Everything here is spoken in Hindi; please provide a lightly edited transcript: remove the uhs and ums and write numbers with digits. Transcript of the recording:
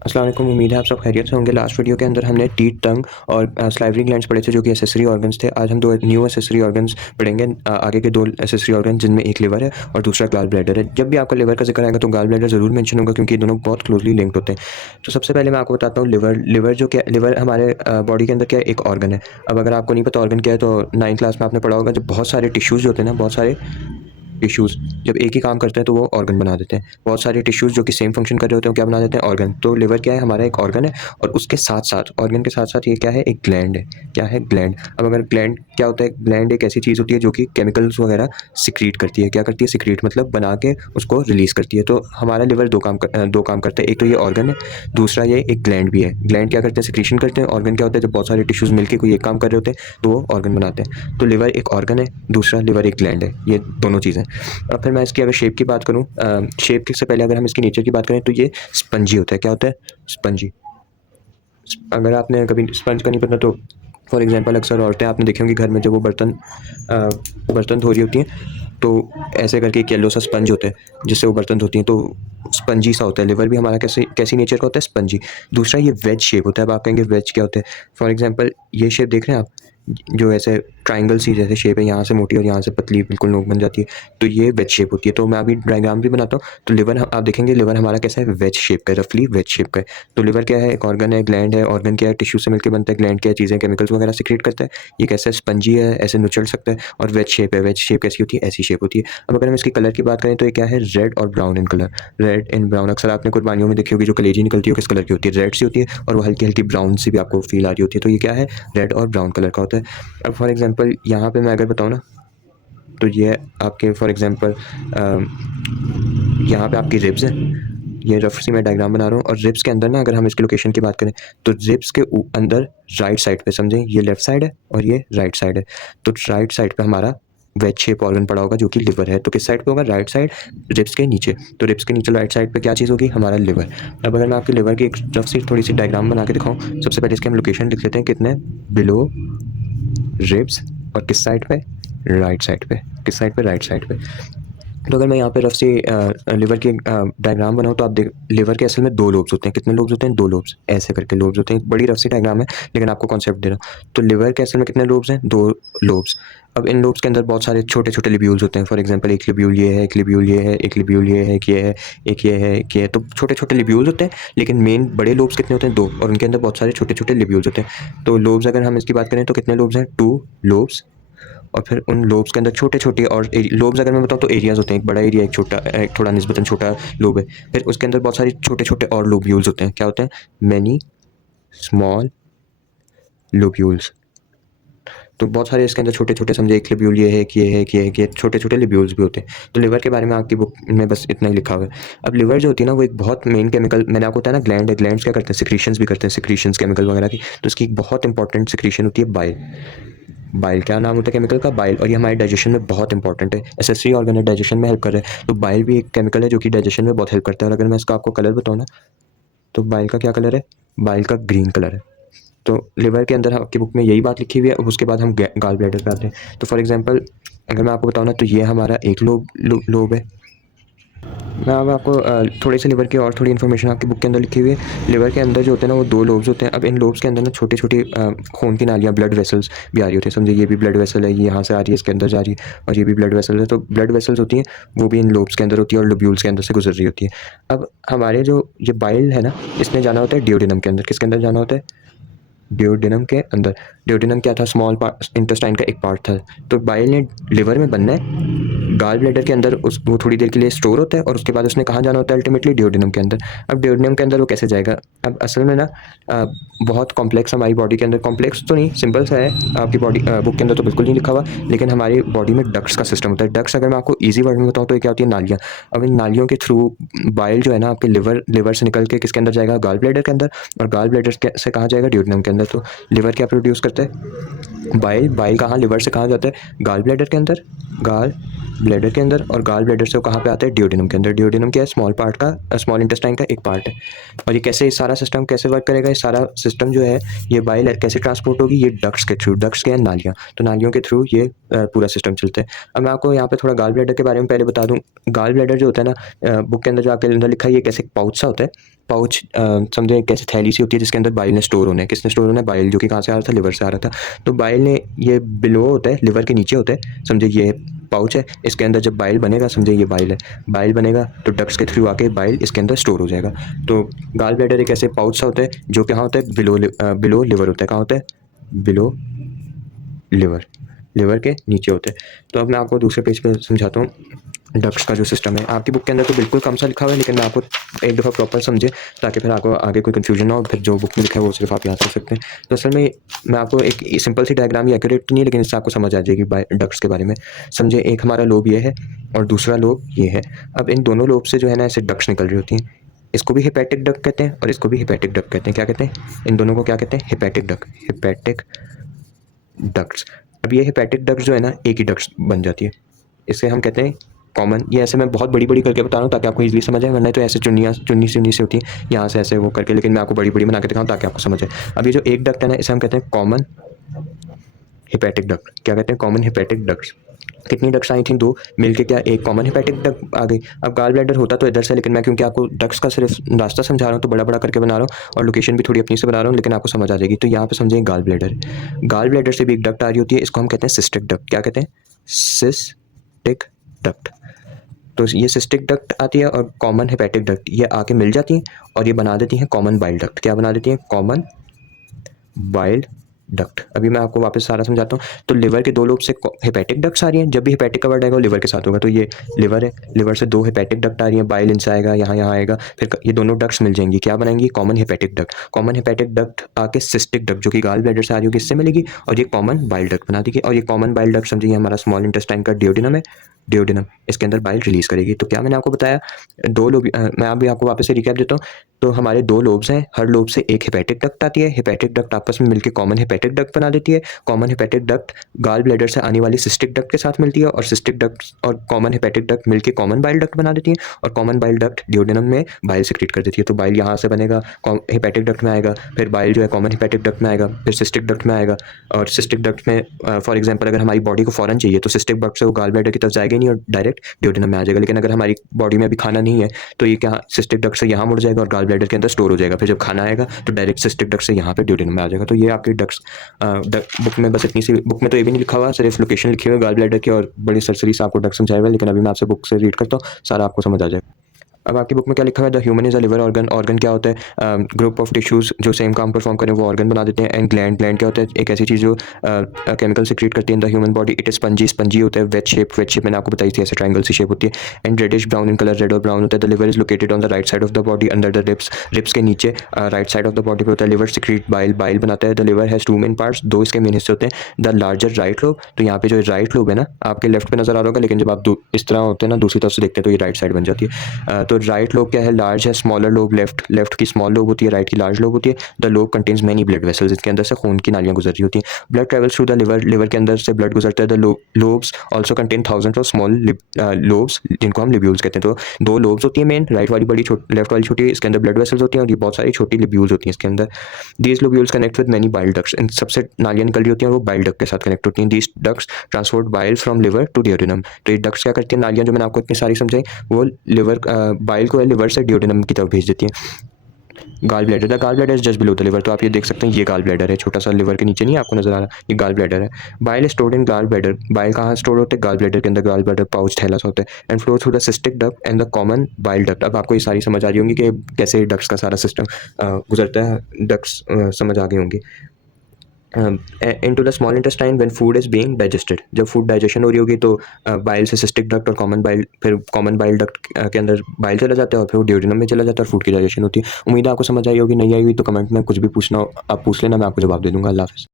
अस्सलाम वालेकुम। उम्मीद है आप सब खैरियत से होंगे। लास्ट वीडियो के अंदर हमने टीथ, टंग और स्लाइवरी ग्लैंड्स पढ़े थे जो कि एसेसरी ऑर्गन्स थे। आज हम दो न्यू एसेसरी ऑर्गन्स पढ़ेंगे। आगे के दो एसेसरी ऑर्गन जिनमें एक लिवर है और दूसरा गॉल ब्लैडर है। जब भी आपका लिवर का जिक्र आएगा तो गॉल ब्लैडर जरूर मेंशन होगा क्योंकि ये दोनों बहुत क्लोजली लिंक्ड होते हैं। तो सबसे पहले मैं आपको बताता हूँ लिवर जो क्या, लिवर हमारे बॉडी के अंदर क्या एक ऑर्गन है। अब अगर आपको नहीं पता ऑर्गन क्या है तो 9th क्लास में आपने पढ़ा होगा, जब बहुत सारे टिश्यूज़ होते हैं ना, बहुत सारे टिश्यूज़ जब एक ही काम करते हैं तो वो ऑर्गन बना देते हैं। बहुत सारे टिश्यूज़ जो कि सेम फंक्शन कर रहे होते हैं क्या बना देते हैं, ऑर्गन। तो लिवर क्या है, हमारा एक ऑर्गन है और उसके साथ साथ ऑर्गन के साथ साथ ये क्या है, एक ग्लैंड है। क्या है, ग्लैंड। अब अगर ग्लैंड क्या होता है, ग्लैंड एक ऐसी चीज़ होती है जो कि केमिकल्स वगैरह सिक्रीट करती है। क्या करती है, सिक्रीट मतलब बना के उसको रिलीज़ करती है। तो हमारा लिवर दो काम करता है। एक तो ये ऑर्गन है, दूसरा ये एक ग्लैंड भी है। ग्लैंड क्या करते हैं, सिक्रीशन करते हैं। ऑर्गन क्या होता है, जब बहुत सारे टिश्यूज़ मिलकर कोई एक काम कर रहे होते हैं तो वो ऑर्गन बनाते हैं। तो लिवर एक ऑर्गन है, दूसरा लिवर एक ग्लैंड है। ये दोनों चीज़ें। और फिर मैं इसकी अगर शेप की बात करूँ, शेप से पहले अगर हम इसकी नेचर की बात करें तो ये स्पंजी होता है। क्या होता है, स्पंजी। अगर आपने कभी स्पंज का नहीं पता तो फॉर एग्जांपल अक्सर औरतें आपने देखी होंगी घर में जब वो बर्तन धो रही होती हैं तो ऐसे करके एक येलो सा स्पंज होता है जिससे वो बर्तन धोती हैं। तो स्पंजी सा होता है लिवर भी हमारा। कैसी नेचर का होता है, स्पंजी। दूसरा ये वेज शेप होता है। अब आप कहेंगे वेज क्या होता है, फॉर एग्जांपल ये शेप देख रहे हैं आप, जो ऐसे ट्राइंगल सी जैसे शेप है, यहाँ से मोटी और यहाँ से पतली बिल्कुल नोक बन जाती है, तो ये वेज शेप होती है। तो मैं अभी डायग्राम भी बनाता हूँ। तो लिवर आप देखेंगे लिवर हमारा कैसा है, वेज शेप का है, रफली वेज शेप का है। तो लिवर क्या है, एक ऑर्गन है, ग्लैंड है। ऑर्गन क्या है, टिश्यू से मिलकर बनता है। ग्लैंड क्या है, चीज़ें केमिकल्स वगैरह सिक्रेट करता है। ये कैसा है, स्पंजी है, ऐसे नुचड़ सकता है। और वेज शेप है। वेज शेप कैसी होती है, ऐसी शेप होती है। अब अगर हम इसकी कलर की बात करें तो ये क्या है, रेड और brown in colour. Red and brown अक्सर आपने कुर्बानियों में देखी होगी, जो कलेजी निकलती है किस कलर की होती है, रेड सी होती है। और वो हल्की हल्की ब्राउन सी भी आपको फील आ रही होती है। तो ये क्या है, रेड और ब्राउन कलर का होता है। अब फॉर एग्जांपल यहाँ पे मैं अगर बताऊँ ना तो ये आपके फॉर एग्जांपल यहाँ पे आपकी रिब्स हैं। ये रफ सी मैं डायग्राम बना रहा हूँ। और रिब्स के अंदर ना अगर हम इसकी लोकेशन की बात करें तो रिब्स के अंदर राइट साइड पे, समझें ये लेफ्ट साइड है और ये राइट साइड है। तो राइट साइड पे हमारा वेज शेप ऑर्गन पड़ा होगा जो कि लिवर है। तो किस साइड पे होगा, राइट साइड, रिब्स के नीचे। तो रिब्स के नीचे राइट साइड पे क्या चीज़ होगी, हमारा लिवर। अब अगर मैं आपके लिवर की एक रफ सी थोड़ी सी डायग्राम बना के दिखाऊँ, सबसे पहले इसके हम लोकेशन लिख लेते हैं, कितने, बिलो रिब्स, और किस साइड पे, राइट साइड पे। किस साइड पे, राइट साइड पे। तो अगर मैं यहाँ पे रफ से लिवर की डायग्राम बनाऊँ तो आप देख, लिवर के असल में दो लोब्स होते हैं। कितने लोब्स होते हैं, दो लोब्स, ऐसे करके लोब्स होते हैं। बड़ी रफ सी डायग्राम है लेकिन आपको कॉन्सेप्ट दे रहा हूँ। तो लिवर के असल में कितने लोब्स हैं, दो लोब्स। अब इन लोब्स के अंदर बहुत सारे छोटे छोटे लिब्यूल्स होते हैं। फॉर एग्जांपल एक लिब्यूल ये है, एक लिब्यूल ये है, एक लिब्यूल ये है, एक ये है, एक ये है, एक ये है। तो छोटे छोटे लिब्यूल्स होते हैं लेकिन मेन बड़े लोब्स कितने होते हैं, दो, और उनके अंदर बहुत सारे छोटे छोटे लिब्यूल्स होते हैं। तो लोब्स अगर हम इसकी बात करें तो कितने लोब्स हैं, टू लोब्स। और फिर उन लोब्स के अंदर छोटे छोटे और लोब्स अगर मैं बताऊँ तो एरियाज़ होते हैं, एक बड़ा एरिया, एक छोटा, एक थोड़ा निस्बतन छोटा लोब है। फिर उसके अंदर बहुत सारे छोटे छोटे और लोब्यूल्स होते हैं। क्या होते हैं, मैनी स्मॉल लोब्यूल्स। तो बहुत सारे इसके अंदर छोटे छोटे, समझे एक लिब्यूल ये है, एक ये है, एक ये है, एक ये, छोटे छोटे लिब्यूल्स भी होते हैं। तो लिवर के बारे में आपकी बुक में बस इतना ही लिखा हुआ है। अब लिवर जो होती है ना वो एक बहुत मेन केमिकल, मैंने आपको बताया ना ग्लैंड है, ग्लैंड्स क्या करते हैं, सिक्रीशंस भी करते हैं, सिक्रीशंस केमिकल वगैरह की। तो इसकी एक बहुत इंपॉर्टेंट सिक्रीशन होती है बाइल। बाइल क्या नाम होता है केमिकल का, बाइल। और ये हमारे डाइजेशन में बहुत इंपॉर्टेंट है, एसेसरी ऑर्गन है, डाइजेशन में हेल्प कर रहा है। तो बाइल भी एक केमिकल है जो कि डाइजेशन में बहुत हेल्प करता है। और अगर मैं इसका आपको कलर बताऊँ ना तो बाइल का क्या कलर है, बाइल का ग्रीन कलर है। तो लिवर के अंदर आपकी बुक में यही बात लिखी हुई है। अब उसके बाद हम गॉल ब्लैडर पे आते हैं। तो फॉर एग्जांपल अगर मैं आपको बताऊँ ना तो ये हमारा एक लोब है। मैं अब आपको थोड़े से लिवर की और थोड़ी इन्फॉर्मेशन आपकी बुक के अंदर लिखी हुई है। लिवर के अंदर जो होते हैं ना वो दो लोब्स होते हैं। अब इन लोब्स के अंदर ना छोटी छोटी खून की नालियाँ, ब्लड वेसल्स भी आ रही होती है। समझिए ये भी ब्लड वेसल है, ये यहाँ से आ रही है, इसके अंदर जा रही है, और ये भी ब्लड वेसल है। तो ब्लड वेसल्स होती हैं वो भी इन लोब्स के अंदर होती है और लोब्यूल्स के अंदर से गुजर रही होती है। अब हमारे जो ये बाइल है ना, इसने जाना होता है डियोडेनम के अंदर। किसके अंदर जाना होता है, डियोडेनम के अंदर। डियोडेनम क्या था, स्मॉल पार्ट, इंटेस्टाइन का एक पार्ट था। तो बाइल ने लिवर में बनना है, गॉल ब्लैडर के अंदर उस वो थोड़ी देर के लिए स्टोर होता है, और उसके बाद उसने कहाँ जाना होता है, अल्टीमेटली डियोडेनम के अंदर। अब डियोडेनम के अंदर वो कैसे जाएगा, अब असल में ना बहुत कॉम्प्लेक्स हमारी बॉडी के अंदर, कॉम्प्लेक्स तो नहीं, सिंपल सा है। आपकी बॉडी बुक के अंदर तो बिल्कुल नहीं लिखा हुआ, लेकिन हमारी बॉडी में डक्ट्स का सिस्टम होता है। डक्ट्स अगर मैं आपको ईजी वर्ड में बताऊँ तो ये क्या होती है, नालियाँ। अब इन नालियों के थ्रू बाइल जो है ना आपके लिवर से निकल के किसके अंदर जाएगा, गॉल ब्लैडर के अंदर, और गॉल ब्लैडर से कहाँ जाएगा, डियोडेनम के अंदर। तो लिवर क्या प्रोड्यूस करता है, बाइल। बाइल कहाँ, लिवर से कहाँ जाता है, गॉल ब्लैडर के अंदर, गॉल ब्लैडर के अंदर, और गॉल ब्लैडर से वो कहाँ पे आता है, डियोडेनम के अंदर। डियोडेनम क्या है, स्मॉल पार्ट का, स्मॉल इंटेस्टाइन का एक पार्ट है। और ये कैसे सारा सारा सिस्टम कैसे वर्क करेगा, ये सारा सिस्टम जो है ये बाइल कैसे ट्रांसपोर्ट होगी, ये डक्ट्स के थ्रू, डक्ट्स के हैं नालियाँ, तो नालियों के थ्रू ये पूरा सिस्टम चलता है। अब मैं आपको यहाँ पे थोड़ा गॉल ब्लैडर के बारे में पहले बता दूँ। गॉल ब्लैडर जो होता है ना, बुक के अंदर जो आपके अंदर लिखा है, ये कैसे पाउच सा होता है। पाउच समझे कैसे थैली सी होती है जिसके अंदर बाइल ने स्टोर होना है। किसने स्टोर होना है? बाइल, जो कि कहाँ से आ रहा था? लिवर से आ रहा था। तो बाइल ने, ये बिलो होता है, लिवर के नीचे होता है, समझे ये पाउच है, इसके अंदर जब बाइल बनेगा, समझे ये बाइल है, बाइल बनेगा तो डक्ट्स के थ्रू आके बाइल इसके अंदर स्टोर हो जाएगा। तो गॉल ब्लैडर एक ऐसे पाउच सा होता है जो कि कहाँ होता है? बिलो लिवर होता है। कहाँ होता है? बिलो लिवर, लिवर के नीचे होते हैं। तो अब मैं आपको दूसरे पेज पे समझाता हूँ डक्ट्स का जो सिस्टम है। आपकी बुक के अंदर तो बिल्कुल कम सा लिखा हुआ है, लेकिन मैं आपको एक दफ़ा प्रॉपर समझे ताकि फिर आपको आगे कोई कन्फ्यूजन ना हो, फिर जो बुक में लिखा है वो सिर्फ आप याद कर सकते हैं। तो असल में मैं आपको एक सिंपल सी डायग्राम, ये एक्यूरेट नहीं है लेकिन इससे आपको समझ आ जाएगी डक्ट्स के बारे में। समझे, एक हमारा लोब ये है और दूसरा लोब ये है। अब इन दोनों लोब से जो है ना ऐसे डक्ट्स निकल रही होती हैं। इसको भी हेपेटिक डक्ट कहते हैं और इसको भी हेपेटिक डक्ट कहते हैं। क्या कहते हैं? इन दोनों को क्या कहते हैं? Hepatic duct, hepatic ducts. अब ये हेपेटिक डक्ट जो है ना, एक ही डक्ट बन जाती है, इसे हम कहते हैं कॉमन। ये ऐसे मैं बहुत बड़ी बड़ी करके बता रहा हूँ ताकि आपको इजीली समझ आए, वरना तो ऐसे चुन्नी से होती है यहाँ से ऐसे वो करके, लेकिन मैं आपको बड़ी बड़ी बना के दिखाऊँ ताकि आपको समझ आए। अब ये जो एक डक्ट है ना, इसे हम कहते हैं कॉमन हेपेटिक डक्ट। क्या कहते हैं? Common hepatic duct. कितनी डक्ट्स आई थी? दो, मिलके क्या एक कॉमन हेपेटिक डक्ट आ गई। अब गॉल ब्लैडर होता तो इधर से, लेकिन मैं क्योंकि आपको डक्ट्स का सिर्फ रास्ता समझा रहा हूँ तो बड़ा बड़ा करके बना रहा हूँ और लोकेशन भी थोड़ी अपनी से बना रहा हूँ, लेकिन आपको समझ आ जाएगी। तो यहाँ पे समझें गॉल ब्लैडर, गॉल ब्लैडर से भी एक डक्ट आ रही होती है, इसको हम कहते हैं सिस्टिक डक्ट। क्या कहते हैं? Cystic duct. तो ये सिस्टिक डक्ट आती है और कॉमन हेपेटिक डक्ट ये आके मिल जाती हैं और ये बना देती हैं कॉमन बाइल डक्ट। क्या बना देती हैं? Common bile duct. अभी मैं आपको वापस सारा समझाता हूँ। तो लिवर के दो लोब से हेपेटिक डक्ट्स आ रही हैं। जब भी हेपेटिक का वर्ड आएगा वो लिवर के साथ होगा, तो ये लिवर है, लिवर से दो हेपेटिक डक्ट आ रही हैं, बाइल इनसे आएगा, यहाँ आएगा, फिर ये दोनों डक्ट्स मिल जाएंगी, क्या बनाएंगी? Common hepatic duct. Common hepatic duct आके सिस्टिक डक्ट जो कि गॉल ब्लैडर से आ रही होगी इससे मिलेगी और ये कॉमन बाइल डक्ट बना देगी। और ये कॉमन बाइल डक्ट समझिए हमारा स्मॉल इंटेस्टाइन का डियोडिनम है, डियोडिनम इसके अंदर बाइल रिलीज करेगी। तो क्या मैंने आपको बताया? दो लोब, मैं अभी आपको वापस से रिकैप देता हूँ। तो हमारे दो लोब्स हैं, हर लोब से एक हेपेटिक डक्ट आती है, हेपेटिक डक्ट आपस में मिलकर कॉमन हेपेटिक डक्ट बना देती है। Common hepatic duct gall bladder से आने वाली सिस्टिक डक्ट के साथ मिलती है और सिस्टिक डक्ट और कॉमन हेपेटिक डक्ट मिलकर कॉमन बाइल डक्ट बना देती है और कॉमन बाइल डक्ट डियोडिनम में बाइल सिक्रीट कर देती है। तो बाइल यहाँ से बनेगा, हेपेटिक डक्ट में आएगा, फिर बाइल जो है कॉमन हेपेटिक डक्ट में आएगा, फिर सिस्टिक डक्ट में आएगा। और सिस्टिक डक्ट में फॉर एग्जाम्पल अगर हमारी बॉडी को फ़ौरन चाहिए तो सिस्टिक डक्ट से वो गॉल ब्लैडर की तरफ जाएगा नहीं और डायरेक्ट डियोडिनम में आ जाएगा। लेकिन अगर हमारी बॉडी में अभी खाना नहीं है तो ये क्या सिस्टिक डक्ट से यहाँ मुड़ जाएगा और गॉल ब्लैडर के अंदर स्टोर हो जाएगा। फिर जब खाना आएगा तो डायरेक्ट सिस्टिक डक्ट से यहाँ पे डियोडिनम में आ जाएगा। तो ये आपकी डक्ट्स बुक में बस इतनी सी, बुक में तो ये भी नहीं लिखा हुआ, सिर्फ लोकेशन लिखी हुई है गॉल ब्लैडर की और बड़ी सरसरी से आपको डक्ट समझाया हुआ है, लेकिन अभी मैं आपसे बुक से रीड करता हूँ, सारा आपको समझ आ जाएगा। अब आपकी बुक में क्या लिखा हुआ है? The human is a liver organ. Organ क्या होता है? ग्रुप ऑफ टिश्यूज जो सेम काम परफॉर्म करें वो ऑर्गन बना देते हैं। एंड ग्लैंड, ग्लैंड क्या होता है? एक ऐसी चीज़ जो केमिकल सिक्रीट करती है in the human body. It is spongy, spongy होता है। वेज शेप, वेज शेप मैंने आपको बताई थी, ऐसे ट्राइंगल सी शेप होती है। And reddish brown in colour, red और ब्राउन होता है। The liver is located on the right side of the body under the ribs, ribs के नीचे right side of the body पे होता है। लिवर सिक्रीट बाइल, बाइल बनाता है। The liver has two main parts, दो इसके मेन हिस्से होते हैं। द लार्जर राइट लोब, तो यहाँ पे जो राइट लोब है ना आपके लेफ्ट पे नजर आ रहा होगा, लेकिन जब आप इस तरह होते हैं ना दूसरी तरफ से देखते हैं तो ये राइट साइड बन जाती है। तो राइट लोब क्या है? लार्ज है। स्मॉलर लोब लेफ्ट, लेफ्ट की स्मॉल लोब होती है, राइट की लार्ज लोब होती है। The lobe contains many blood vessels, इसके अंदर से खून की नालियां गुजर रही होती हैं। Blood travels through the liver, liver के अंदर से ब्लड गुजरता है। The lobes also contain thousands of small lobes जिनको हम लिब्यूल्स कहते हैं। तो दो लोब्स होती है मेन, राइट वाली बड़ी, लेफ्ट वाली छोटी, इसके अंदर ब्लड वेसल्स होती हैं और ये बहुत सारी छोटी लिब्यूल्स होती हैं इसके अंदर। These lobules connect with many bile ducts, इन सबसे नालियां निकल रही होती हैं और वो बाइल डक्ट के साथ कनेक्ट होती हैं। These ducts transport bile from liver to duodenum. तो ये डक्ट्स क्या करती हैं? नालियां जो मैंने आपको इतनी सारी समझाई वो लिवर बाइल को है लिवर से डियोडिनम की तरफ भेज देती हैं। Gall bladder, the gall bladder is just below the liver. तो आप ये देख सकते हैं ये गॉल ब्लैडर है, छोटा सा लिवर के नीचे नहीं आपको नजर आ रहा, ये गॉल ब्लैडर है। Bile stored in gall bladder, bile कहाँ स्टोर होते हैं? गॉल ब्लैडर के अंदर। गॉल ब्लैडर पाउच थैला सा होता है। And flow through the cystic duct and the common bile duct. अब आपको ये सारी समझ आ रही होंगी कि कैसे डक्ट्स का सारा सिस्टम गुजरता है, डक्ट्स समझ आ गई होंगी। Into the small intestine when food is being digested, जब फूड डाइजेशन हो रही होगी तो बाइल से सिस्टिक डक्ट और कॉमन बाइल, फिर कॉमन बाइल डक्ट के अंदर बाइल चला जाता है और फिर वो डियोडिनम में चला जाता है और फूड की डाइजेशन होती है। उम्मीद है आपको समझ आई होगी। नहीं आई हुई तो कमेंट में कुछ भी पूछना हो आप पूछ लेना, मैं आपको जवाब दे दूंगा। अल्लाह हाफ़िज़।